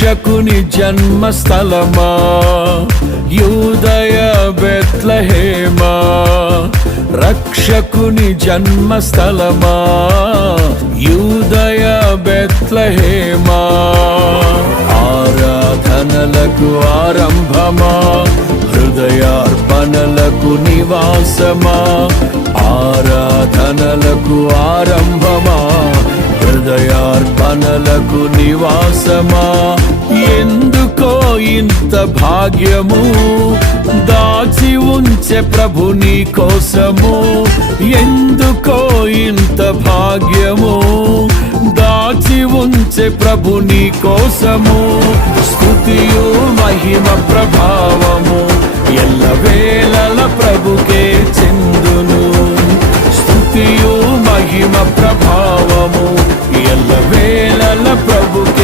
రక్షకుని జన్మస్థలమా యూదయ బెత్లెహేమా, రక్షకుని జన్మస్థలమా యూదయ బెత్లెహేమా. ఆరాధనలకు ఆరంభమా, హృదయార్పణలకు నివాసమా, ఆరాధనలకు ఆరంభమా, హృదయార్పణలకు నివాసమా. ఎందుకో ఇంత భాగ్యము దాచి ఉంచే ప్రభు నీ కోసము, ఎందుకో ఇంత భాగ్యము దాచి ఉంచే ప్రభు నీ కోసము. స్తుతియు మహిమ ప్రభావము ఎల్లవేళల ప్రభుకే చెందును, స్తుతియు మహిమ ప్రభావము ఎల్లవేళల ప్రభుకే